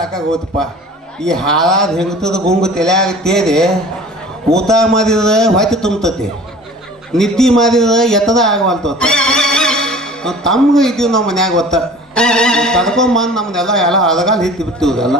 ಸಾಕಾಗ ಹೋತಪ್ಪ ಈ ಹಾಳಾದ ಹೆಂಗತದ ಗುಂಗು ತಲೆಯಾಗ ತೇದೆ, ಊತ ಮಾಡಿದ ಹೊತ್ತಿ ತುಂಬತತಿ. ನಿದ್ದೆ ಮಾಡಿದ ಎತ್ತದ ಆಗವಲ್ತು ತಮ್ಗೆ ಇದ್ದೀವಿ ನಮ್ಮ ಮನ್ಯಾಗ ಒತ್ತ. ತಡ್ಕೊಂಬಂದು ನಮ್ಮನ್ನೆಲ್ಲ ಎಲ್ಲ ಅಳಗಾಲ ಹಿತ್ತಿ ಬಿಟ್ಟಿವ್ದೆಲ್ಲ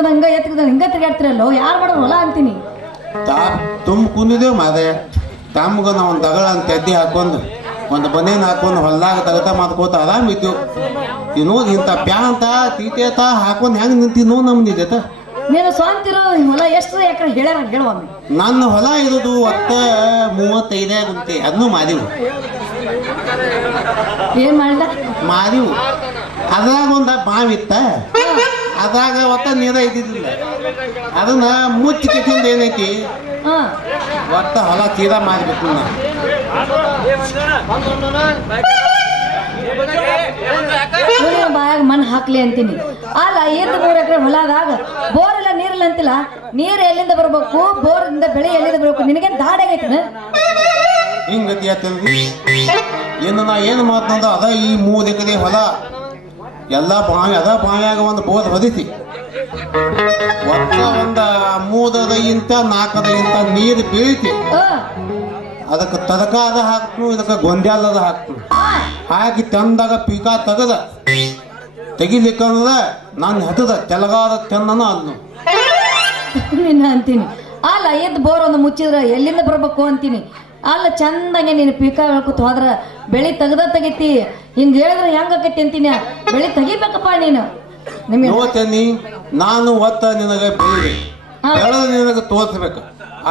ಕ್ವಾಂತಗದ ಹಂಗ ಎತ್ಕದ ಹಿಂಗ ತಿರ್ಗಾಡ್ತಿರಲ್ಲೋ ಯಾರು ಮಾಡೋದು ಹೊಲ ಅಂತೀನಿ. ತಾ ತುಂಬ ಕುಂದಿದೇವ್ ಮಾದೆ. ತಮ್ಗ ನಾವು ಒಂದು ತಗಳ ಅಂತ ಎದ್ದಿ ಹಾಕೊಂಡು ಒಂದು ಬನೇನ್ ಹಾಕೊಂಡು ಹೊಲ್ದಾಗ ತಗತ ಮಾತ್ಕೋತ ಅದಾಮ್ ಇತ್ತು ಇನ್ನು ಇಂಥ ಪ್ಯಾಂತ ತಾ ಹಾಕೊಂಡು ಹೆಂಗ್ ನಿಂತಿನೋ ನಮ್ದಿದೈತ ನೀನು ಸ್ವಂತ ಇರೋ ಹೊಲ ಎಷ್ಟು ಯಾಕ ಹೇಳ್ಯಾರ ಹೇಳುವಮ್ಮಿ ನನ್ನ ಹೊಲ ಇರೋದು ಒತ್ತ ಮೂವತ್ತೈದೇ ಗುಂತಿ ಅದನ್ನು ಮಾದಿವು. ಏನ್ ಮಾಡಿದ? ಮಾದಿವು. ಅದ್ರಾಗ ಒಂದ ಬಾವಿತ್ತ. ಅದ್ರಾಗ ಒತ್ತ ನೀರ ಇದ್ದಿದ್ದಿಲ್ಲ. ಅದನ್ನ ಮುಚ್ಚಿ ಕಟ್ಟಿಂದ ಏನೈತಿ? ಹಾ. ಒತ್ತ ಹೊಲ ತೀರಾ ಮಾಡಬೇಕು ಬಾಯಾಗ ಮಣ್ಣು ಹಾಕ್ಲಿ ಅಂತೀನಿ. ಅಲ್ಲ ಇದ್ದ ಮೂರು ಎಕರೆ ಹೊಲದಾಗ ಬೋರ್ ಇಲ್ಲ ನೀರಿಲ್ಲ ಅಂತಿಲ್ಲ? ನೀರು ಎಲ್ಲಿಂದ ಬರ್ಬೇಕು? ಇಂದ ಬೆಳೆ ಎಲ್ಲಿಂದ ಬರ್ಬೇಕು? ನಿನಗೇನು ದಾಡ ಆಗೈತಿ ಹಿಂಗತಿ ಇನ್ನು ನಾ ಏನು ಅದ ಈ ಮೂದಕದೆ ಹೊಲ. ಎಲ್ಲ ಬಾವಿ ಅದ ಬಾವಿಯಾಗ ಒಂದು ಬೋಧ ಹೊದಿಸಿ. ಒತ್ತ ಒಂದ ಮೂದದ ಇಂತ ನಾಲ್ಕದ ಇಂತ ನೀರು ಬೀಳ್ತಿ. ಅದಕ್ಕೆ ತದಕಾದ ಹಾಕ್ತು ಇದಕ್ಕೆ ಗೊಂದ್ಯಾಲದ ಹಾಕ್ತು. ಹಾಕಿ ತಂದಾಗ ಪೀಕ ತೆಗದ. ತೆಗಿಲಿಕ್ಕಂದ ನಾನು ಹೆತದ ತೆಲಗಾದ ತೆನ್ನನ ಅದ್ನು ಅಂತೀನಿ. ಅಲ್ಲ ಎದ್ದು ಬೋರ್ ಒಂದು ಮುಚ್ಚಿದ್ರೆ ಎಲ್ಲಿಂದ ಬರ್ಬೇಕು ಅಂತೀನಿ. ಅಲ್ಲ ಚಂದಂಗೆ ನೀನು ಪೀಕ ಹೇಳ್ಕೊತ ಹೋದ್ರ ಬೆಳಿ ತೆಗ್ದ ತೆಗಿತಿ. ಹಿಂಗೆ ಹೇಳಿದ್ರೆ ಹೆಂಗ ಆಕೈತಿ ಅಂತೀನಿ. ಬೆಳಿ ತೆಗಿಬೇಕಪ್ಪ ನೀನು. ನಿಮಗೆ ನೋತೇನಿ ನಾನು ಒತ್ತ ನಿನಗೆ ನಿನಗ. ಬೆಳೆದ ನಿನಗೆ ತೋರಿಸ್ಬೇಕು.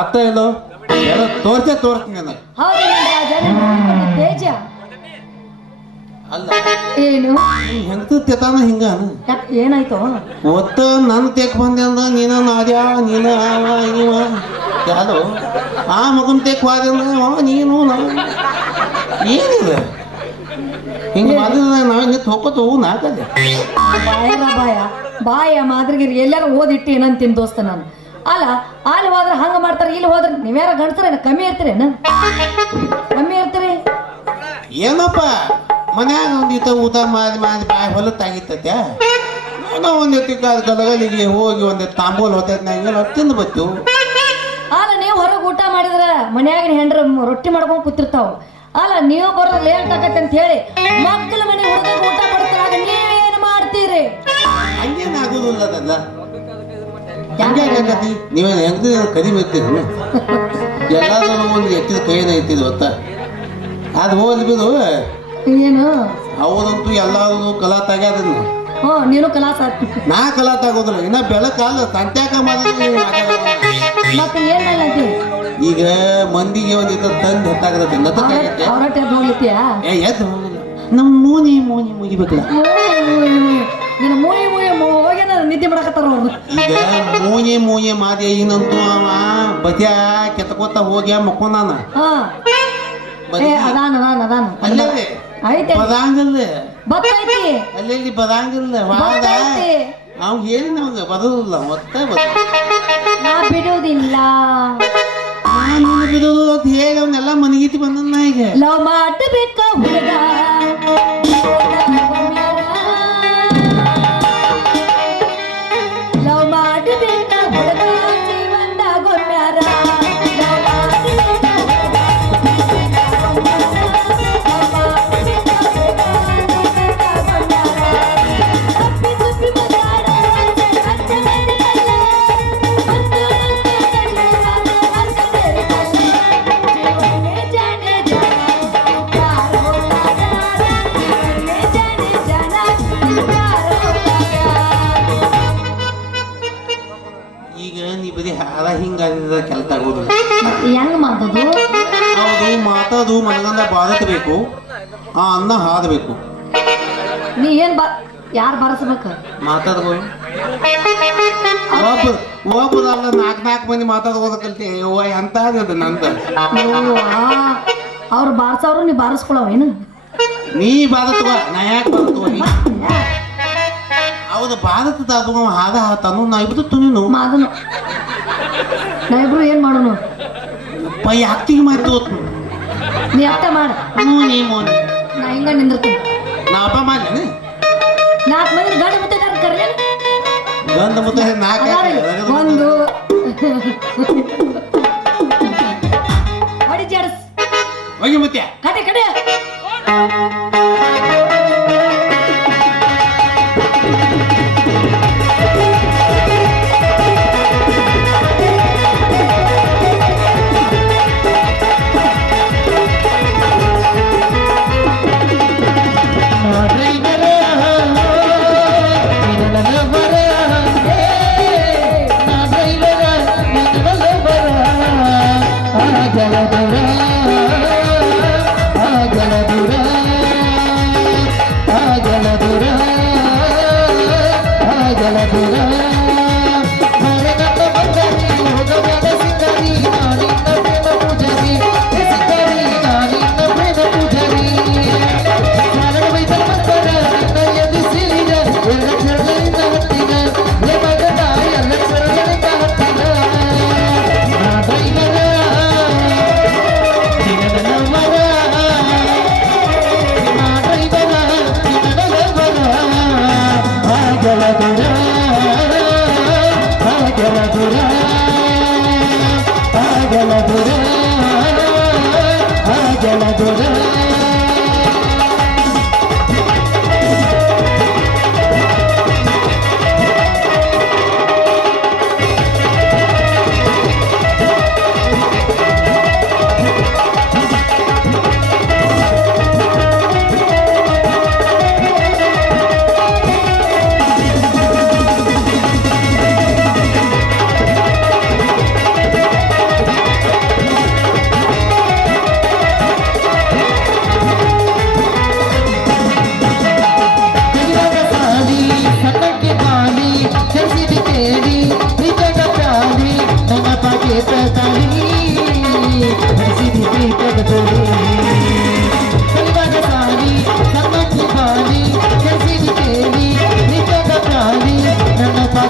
ಅತ್ತ ಹೇಳು? ತೋರ್ಸೆ ತೋರ್ಸ್ತೀನಿ ನಿನಗೆ. ಹೌದು ತೇಜ. ಅಲ್ಲ. ಏನು? ಹೆಂಗತ ತೆತಾನ ಹಿಂಗಾನ ಯಾಕ್ ಏನಾಯ್ತು? ಒತ್ತ ನನ್ನ ತೆಕ್ ಬಂದೆ ಅಂದ ನೀನ ನಾದ್ಯಾ ನೀನ ಇವ ಯಾರು ಆ ಮಗನ್ ತೆಕ್ ಹೋದೆ ನೀನು ಏನಿದೆ? ಹಿಂಗೆ ಮಾಡಿದ್ರೆ ನಾವು ಹಿಂಗೆ ಹೋಗು ನಾಕದೆ ಬಾಯರ ಬಾಯ ಬಾಯ ಮಾದ್ರಿಗಿರಿ ಎಲ್ಲಾರು ಓದಿಟ್ಟು ಏನಂತೀನಿ ದೋಸ್ತ ನಾನು. ಅಲ್ಲ ಅಲ್ಲಿ ಹೋದ್ರೆ ಹಂಗ ಮಾಡ್ತಾರೆ ಇಲ್ಲಿ ಹೋದ್ರೆ ನೀವ್ಯಾರ ಗಂಡಸ್ರೇನ ಕಮ್ಮಿ ಇರ್ತೀರೇನ ಕಮ್ಮಿ ಇರ್ತೀರಿ? ಏನಪ್ಪ? ಮನ್ಯಾಗ ಒಂದಿತ್ತ ಊಟ ಮಾಡಿ ಮಾಡಿ ಬಾಯಿ ಹೊಲತ್ತಾಗಿತ್ತತ್ಯ ನಾವು ಹೊತ್ತಿಗೆ ಗಲಗಲಿಗೆ ಹೋಗಿ ಒಂದು ತಾಂಬೂಲ್ ಹೊತ್ತೈತೆ ನಂಗೆ ತಿಂದು ಹೊರಗೆ ಊಟ ಮಾಡಿದ್ರ ಮನ್ಯಾಗಿನ ಹೆಂಡ್ರ ರೊಟ್ಟಿ ಮಾಡ್ಕೊಂಡು ಕೂತಿರ್ತಾವ. ಅಲ್ಲ ನೀವು ಬರೋದು ಲೇಟ್ ಆಗತ್ತೆ ಅಂತ ಹೇಳಿ ಮಕ್ಕಳ ಮನೆ ಹುಡುಗ ಊಟ ಕೊಡ್ತಾರೆ ನೀವೇನ್ ಮಾಡ್ತೀರಿ? ಹಂಗೇನು ಆಗೋದಿಲ್ಲ ಅದಲ್ಲ. ಹಂಗೆ ಆಗತಿ ನೀವೇನು ಕಡಿಮೆ ಇರ್ತೀರಿ ಎಲ್ಲಾದ್ರೂ ಒಂದು ಎತ್ತಿದ ಕೈನ ಐತಿದ್ ಗೊತ್ತ ಅದು ಹೋದ್ ಬಿದು ಏನು? ಹೌದಂತೂ ಎಲ್ಲಾರು ಕಲಾ ತೆಗ್ಯಾದನ್ನ ಹ್ಞೂ ನೀನು ಕಲಾಸ ನಾ ಕಲಾ ತಗೋದಿಲ್ಲ ಇನ್ನ ಬೆಳಕಾಲ ಸಂತ್ಯಾಕ ಮಾಡಿದ್ರೆ ನೀವು ಮಾತಾಡೋದು. ಮತ್ತೆ ಏನ್ ಈಗ ಮಂದಿಗೆ ಒಂದು ಇದ್ದ ತಂದು ಹೋಗ್ಲಿತ್ತೀಯಾ ಏ ಎದ್ದು ಹೋಗುದು. ನಮ್ಮ ಮೂನಿ ಮೂನಿ ಮುಗಿಬೇಕಲ್ಲ ನಿನ್ನ ಮೂಯಿ ಮೂಯಿ ನಿದ್ದೆ ಮಾಡಕತ್ತಾರ ಅವ್ರು. ಈಗ ಮೂನಿ ಮೂನಿ ಮಾದಿ ಏನಂತೂ ಅವ. ಬದ್ಯಾ ಕೆತ್ಕೋತ ಹೋಗಿ ಮಕ್ಕೊಂದಾನ ಹಾ. ಏ ಅದಾನ ಅದಾನ ಅದಾನ. ಅಲ್ಲೇ ಐತೆ ಬದಂಗಿಲ್ಲ. ಬತ್ತೈತಿ ಅಲ್ಲೆಲ್ಲಿ ಬದಾಂಗಿಲ್ಲ. ವಾದ. ಬತ್ತೈತಿ ಅವ್ ಹೇಳಿ ನಮ್ಗೆ ಬರೋದಿಲ್ಲ ಒತ್ತ ನಾ ಬಿಡುವುದಿಲ್ಲ. ಬಿಡೋದು ಅಂತ ಹೇಳಿ ಅವನ್ನೆಲ್ಲ ಮನಗೀತಿ ಈಗ. ಲವ್ ಮಾಡಬೇಕ ಹುಡುಗ? ಮಾತದು? ಹೌದು ಮಾತದು ಮನಗಂದ ಬೇಕು ಆ ಅನ್ನ ಹಾದಬೇಕು ನೀ ಏನ್ ಬಾ ಯಾರು ಬಾರಿಸ್ಬೇಕ? ಮಾತಾಡ್ಬೋದು. ಒಬ್ಬ ಒಬ್ಬದಲ್ಲ ನಾಲ್ಕು ನಾಲ್ಕು ಮಂದಿ ಮಾತಾಡ್ಬೋದ ಕಲ್ತಿ ಅಂತ ನಂದು ಅವ್ರು ಬಾರ್ಸವ್ರು ನೀ ಬಾರಿಸ್ಕೊಳವೇನು ನೀ ಬಾದತ್ವ ನಾ ಯಾಕೆ ಬಾದತ್ವ ನೀ? ಹೌದು ಬಾದತ್ತದ ಅದು ಅವ ಹಾದ ಹಾತಾನು ನಾ ಇಬ್ದು ತುನಿನು ಮಾದನು. ನಾ ಇಬ್ರು ಏನ್ ಮಾಡೋನು? ಪೈ ಹತ್ತಿಗೆ ಮಾತು ನೀ ಅಷ್ಟ ಮಾಡ. ಹ್ಞೂ ನೀ ಮೋನಿ ನಾ ಹಿಂಗ ನಿಂದಿರ್ತೀನಿ. ನಾ ಅಪ್ಪ ಮಾಡ್ಲೇನೆ? ನಾಲ್ಕು ಮಂದಿ ಗಂಡ ಮತ್ತೆ ಕರ್ಲೇನು ಗಂಡ ಮುತ್ತ ನಾಲ್ಕು ಒಂದು. ಹೊಡಿ ಜಡಸ್. ಹೋಗಿ ಮುತ್ತೆ ಕಡೆ ಕಡೆ.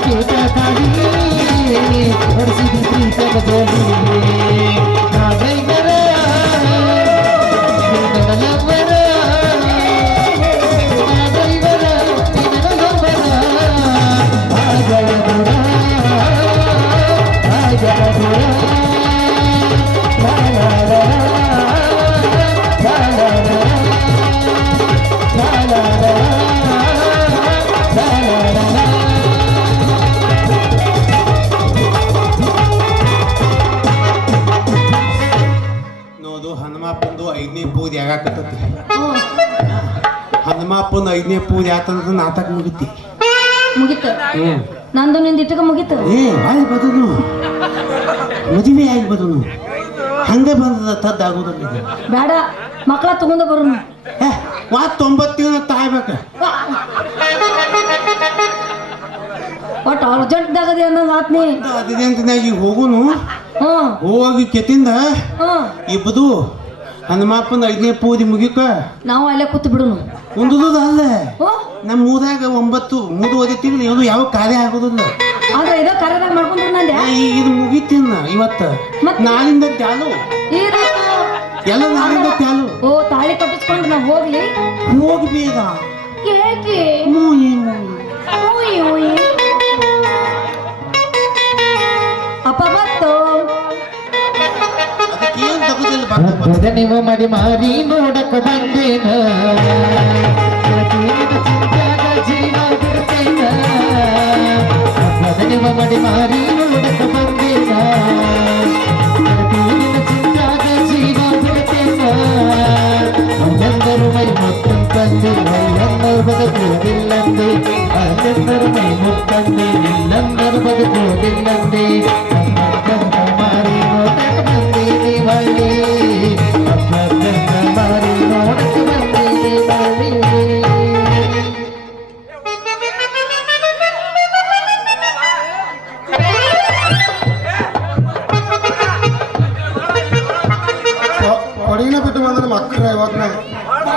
चेता था और सीधी प्रीत बदली ಪೂಜೆ ಹನುಮಪ್ಪನ ಐದನೇ ಪೂಜೆ ಆತಂದ್ರೆ ನಾಟಕ ಮುಗಿತಿ. ಮುಗಿತ. ಹ್ಮ್. ನಂದು ನಿಂದ ಇಟ್ಟಕ ಮುಗಿತ. ಏ ಬಾಯ್ ಬದನು. ಮದುವೆ ಆಗಿ ಬದನು. ಹಂಗೆ ಬಂದದ ತದ್ದ ಆಗೋದಿಲ್ಲ. ಬೇಡ ಮಕ್ಕಳ ತಗೊಂಡ ಬರೋನು. ವಾ ದಿನ ತಾಯ್ಬೇಕ. ಒಟ್ಟು ಅರ್ಜೆಂಟ್ದಾಗದೆ ಅನ್ನೋದು ಆತ್ನಿ ಹದಿನೆಂಟನಾಗ ಈಗ ಹೋಗುನು ಹೋಗಿ ಕೆತ್ತಿಂದ ಇಬ್ಬದು ಹನುಮಪ್ಪನ ಐದನೇ ಪೂಜೆ ಮುಗಿಕ ನಾವು ಅಲ್ಲೇ ಕೂತು ಬಿಡೋಣ ಒಂದುದ ಅಲ್ಲ? ಓ? ನಮ್ಮ ಊರಾಗ ಒಂಬತ್ತು ಮೂದು ಓದಿತ್ತೀವಿ ಏನು ಯಾವ ಕಾರ್ಯ ಆಗೋದಿಲ್ಲ. ಆದ್ರೆ ಇದೇ ಕಾರ್ಯದಾಗ ಮಾಡ್ಕೊಂಡ್ರೆ ನಂದೆ ಏ, ಈ- ಇದು ಮುಗಿತಿನ್ನ ಇವತ್ತ? ಮತ್ತ್? ನಾಳಿಂದ ತ್ಯಾಲು. ಎಲ್ಲ ನಾಳಿಂದ ತ್ಯಾಲು. ಓ ತಾಳಿ ಕಟ್ಟಿಸ್ಕೊಂಡು ನಾವು ಹೋಗ್ಲಿ. ಹೋಗಿ ಬೇಗ ಏಕೆ ತಗೋದಿಲ್ಲ ಬಂದ ಬಂದ. ನೀವು ಮಡಿ ಮಾರಿ ನೋಡಕ ಬಂದೇನ ಜೀವ ಬಿಡ್ತೇನ ನೀವು ಮಡಿ ಮಾರಿ ನೋಡಕ ಬಂದೇನ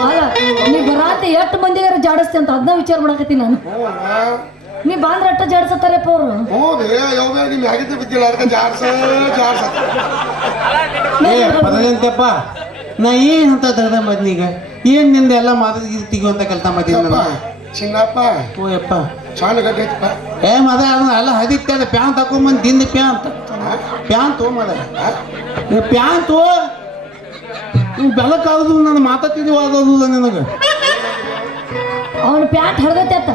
ಅಲ್ಲ ನೀ ಬರಾತಿ ಎಷ್ಟು ಮಂದಿಗಾರ ಜಾಡಿಸ್ತಿ ಅಂತ ಅದನ್ನ ವಿಚಾರ ಮಾಡಕತ್ತೀನಿ ನಾನು. ನೀ ಬಾಂದ್ರ ಅಟ್ಟ ಜಾಡ್ಸತ್ತಾರಪ್ಪ ಅವ್ರು? ಏ ಪದದಂತೆಪ್ಪ ನಾ ಏನ್ ಅಂತ ತಗದ ಮದ್ನೀಗ ಏನ್ನಿಂದ ಎಲ್ಲ ತೆಗಿಯುವಂತ ಅಂತ ಕಲ್ತ ಅಪ್ಪ ಚಿನ್ನಪ್ಪ. ಓ ಯಪ್ಪ. ಚಾಣ ಗಟ್ಟೈತಪ್ಪ ಏ ಮದ ಅದನ್ನ ಎಲ್ಲ ಹದಿತ್ತೆ ಅದ ಪ್ಯಾಂಟ್ ಹಾಕೊಂಬಂದ್ ದಿಂದ ಪ್ಯಾಂಟ್. ಪ್ಯಾಂಟ್ ತೋ ಮದ ಪ್ಯಾಂಟ್? ತೋ ನೀವು ಬೆಳಕಾದದು ನನ್ನ ಮಾತಾಡ್ತಿದ್ದೀವಿ ಆಗೋದಿಲ್ಲ ನಿನಗೆ? ಅವನು ಪ್ಯಾಂಟ್ ಹರಿದೈತೆ ಅತ್ತ.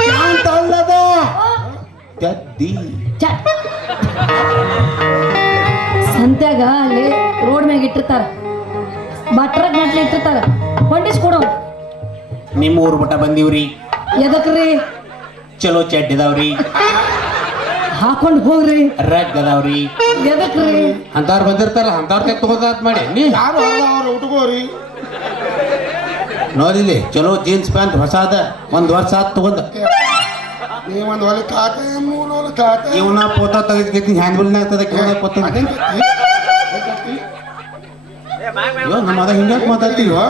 ಪ್ಯಾಂಟ್ ಅಲ್ಲದ? ತದ್ದಿ. ಸಂತ್ಯಾಗ ಅಲ್ಲಿ ರೋಡ್ ಮ್ಯಾಗ ಇಟ್ಟಿರ್ತಾರ. ಬಟ್ರಗ್ ಗಟ್ಲೆ ಇಟ್ಟಿರ್ತಾರ. ಹೊಂಡಿಸ್ಕೊಡು ನಿಮ್ಮ ಊರು ಬಟ ಬಂದೀವ್ರಿ. ಎದಕ್ರಿ? ಚಲೋ ಚಡ್ ಇದಾವ್ರಿ ಹಾಕೊಂಡು ಹೋಗ್ರಿ. ರಗ್ಗದವ್ರಿ. ಎದಕ್ರಿ? ಅಂತವ್ರು ಬಂದಿರ್ತಾರ ಅಂತವ್ರ ತೆಗ್ ತಗೋದಾತ್ ಮಾಡಿ. ನೀ. ಯಾರು ಅಲ್ಲ ಅವ್ರು ಉಟ್ಕೋರಿ ನೋಡಿಲಿ ಚಲೋ ಜೀನ್ಸ್ ಪ್ಯಾಂಟ್ ಹೊಸಾದ ಒಂದ್ ವರ್ಷ ಆತ್ ತಗೊಂಡ. ನೀವೊಂದು ಹೊಲ ಖಾತೆ ಮೂರು ಹೊಲ ಖಾತೆ. ಇವನ ಫೋಟೋ ತೆಗೆದ್ಕೈತಿ ಹ್ಯಾಂಡ್ ಬಿಲ್ನಾಗ ತದಕ್ಕೆ ಕೊತ್ತೀನಿ ಅದೇನ್ ಕತ್ತಿ? ಅದೇನ್ ಕತ್ತಿ? ಅಯ್ಯೋ ನಮ್ಮ ಅದ ಹಿಂಗ್ಯಾಕ್ ಮಾತಾಡ್ತೀವೋ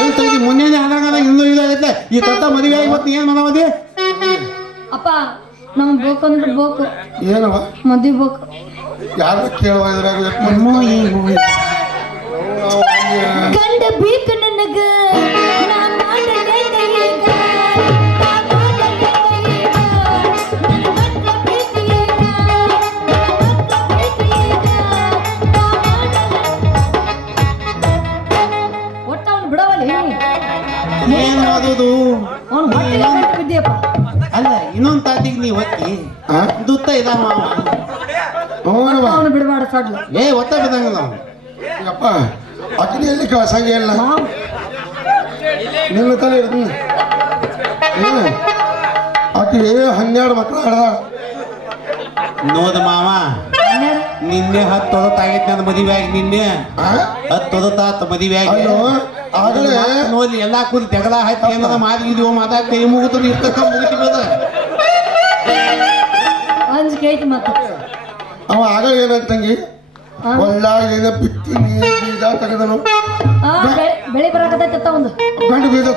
ಏನ್ ತೆಗ್ದಿ ಮುಂಜಾನೆ ಆದಾಗ ಇನ್ನೂ ಇದಾಗತ್ತೆ ಈ ತತ್ತ ಮದುವೆ ಆಗಿ ಮತ್ತೆ ಏನ್ ಮಾಡವದಿ ಅಪ್ಪ ನಮ್ ಬೋಕ್ ಅಂದ್ರೆ ಬೋಕ್. ಏನವ? ಮದುವೆ ಬೋಕ್. ಯಾರ ಕೇಳುವ ಇದ್ರಾಗ ಗಂಡ ಬೇಕು ನನಗ. ದುತ್ತ ಇದ ಮಾವ ಹ್ಞೂನವ್ವ. ಅವನು ಬಿಡಬಾಡ ಸಡ್ಲು ಏ ಒತ್ತ ಬಿದಂಗಲ್ಲ ಅವ್ನು ಯಪ್ಪ ಅಕ್ಕಿ ಎಲ್ಲಿ ಕಳ್ಸಂಗೆ ಇಲ್ಲ ನಿನ್ನ ತಲೆ ಇರ್ತೀನಿ ಆಕಿ ಹನ್ನೆರಡು ಮಕ್ಕಳು ಹಡ್ದ ನೋದ ಮಾವ ನಿನ್ನೆ ಹತ್ತು ತಾಗಿತ್ತ ನನ್ನ ಮದುವೆ ಆಗಿ ನಿನ್ನೆ. ಹತ್ತು ಹೊದತ್ತಾತ ಮದುವೆ ಆಗಿ. ಆದ್ರೆ ಆಗಲೇ ನೋಡಿ ಎಲ್ಲಾ ಕೂದಿ ತೆಗದ ಹಾಕಿ ಏನದ ಮಾತಾ ಕೈ ಮುಗಿದ್ರು ಇರ್ತಕ್ಕ ಮುಗಿತಿ ಐತಿ ಮತ್ತೆ ಅವ ಆಗ ಏನಂತಂಗಿ? ಬಿತ್ತಿ ಬೀಜ ತೆಗೆದನು. ಬೆಳೆ- ಬೆಳೆ ಬರಾಕತೈತ ಒಂದು. ಗಂಡು ಬೀಜ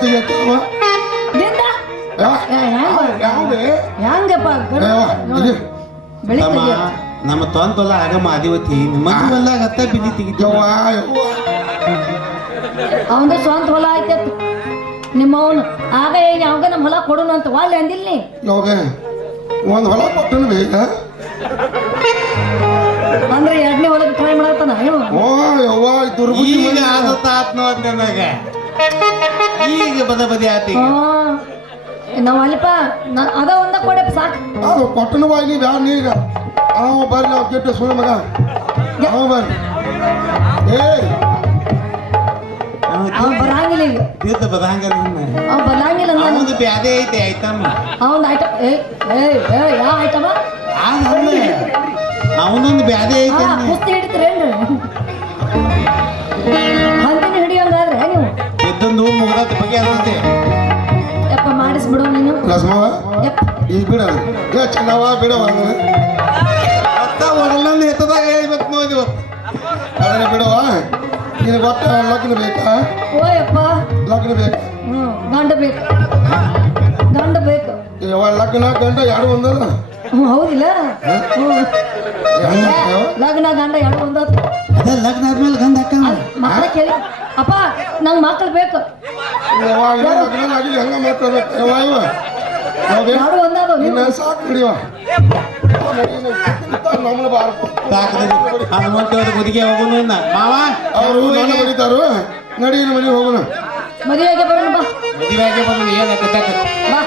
ನಮ್ಮ ನಮ್ಮ ಆಗಮ್ಮ ಆಗ ಮಾದಿವತಿ ಮದುವೆಲ್ಲ ಹತ್ತ ಬಿದ್ದಿ ತೆಗಿತವ. ಅವನ ಸ್ವಂತ ಹೊಲ ಆಯ್ತು ನಿಮ್ಮ ಅವನು ಆಗ ಏನ್ ಯಾವಾಗ ನಮ್ಮ ಹೊಲ ಕೊಡೋಣ ಅಂತ ವಾಲ್ ಅಂದಿಲ್ಲ ನೀ? ಒಂದು ಹೊಲ ಕೊಟ್ಟನು ಬೇಗ ಅಂದ್ರೆ ಎರಡನೇ ಹೊಲಕ್ಕೆ ಟ್ರೈ ಮಾಡತ್ತಾನ? ಇವ ಓ ಯವ್ವ ದುರ್ಬುದ್ಧಿ ಈಗ ಬದ ಬದಿ ಆತಿ ನಾವು ಅದ ಒಂದ ಸಾಕು. ಅದು ಕೊಟ್ಟನು ಬಾಯಿ ನೀ ಬ್ಯಾಡ ನೀಗ ಅವ ಬರ್ಲಿ ಅವ ಕೆಟ್ಟ ಸುಳ್ಳು ಮಗ. ಅವ ಏ ಅವ್ ಬರಂಗಿಲ್ಲ ಈಗ ಬಿದ್ದ ಬದಂಗಲ್ಲ ಅವ ಬರಂಗಿಲ್ಲ ಅಂದ ಒಂದು ಬ್ಯಾದೆ ಐತೆ ಆಯ್ತಮ್ಮ ಅವನ್ ಐಟಮ್ ಏ ಏ ಏ ಯಾವ ಆ ಆಗಲ್ಲ ಅವನೊಂದು ಬ್ಯಾದೆ ಐತೆ ಕುಸ್ತಿ ಹಿಡಿತೀರೇನ್ರಿ ಹಂದಿನ ಹಿಡಿಯೋಂಗಾದ್ರೆ ನೀವು. ಇದ್ದೊಂದು ಮುಗ್ದತ್ ಬಗ್ಗೆ ಅದಂತೆ ಯಪ್ಪ ಮಾಡಿಸ್ಬಿಡು ನೀನು. ಲಸ್ಮವ ಯಪ್ಪ. ಈಗ ಬಿಡ ಏ ಚೆನ್ನವ ಬಿಡವ ಅತ್ತ ಒಡಲೊಂದು ಎತ್ತದಾಗ ಹೇಳ್ಬೇಕು ನೋಡಿ ಅದನ್ನ ಬಿಡವ. ನಿನಗೆ ಗೊತ್ತ ಲಗ್ನ ಬೇಕಾ? ಬೇಕಾ. ಹ್ಞೂ ಗಂಡ ಬೇಕು. ಗಂಡ ಬೇಕು. ಯಾವ ಲಗ್ನ ಗಂಡ ಎರಡು ಒಂದಲ್ಲ? ಹ್ಞೂ ಹೌದಿಲ್ಲ? ಹ್ಞೂ. ಲಗ್ನ ಗಂಡ ಎರಡು ಒಂದತ್ತು ಅದ ಲಗ್ನ ಆದ್ಮೇಲೆ ಗಂಧ ಹಾಕ ಮಕ್ಕಳ ಕೇಳಿ. ಅಪ್ಪ ನಂಗೆ ಮಕ್ಕಳು ಬೇಕು. ಯಾವ ಇನ್ನು ಲಗ್ನ ಆಗಿಲ್ಲ ಹಂಗ ಮಾತಾಡ್ಬೇಕು? ಯಾವ ಇವ. ಯಾವ್ದೇ? ಎರಡು ಒಂದದು ನಿನ್ನ ಸಾಕು ನಮ್ಮನ್ನ ಗುದಿಗೆ ಹೋಗೋಣ ಇನ್ನ ಮಾವ ಅವರು ನಡಿ ಇನ್ನು ಮನೆಗೆ ಹೋಗೋಣ ಮದುವೆಗೆ ಬರೋಣ ಬಾ. ಮದುವೆಗೆ ಬಂದು ಏನ್ ಹಾಕತ್ತ ಬಾ.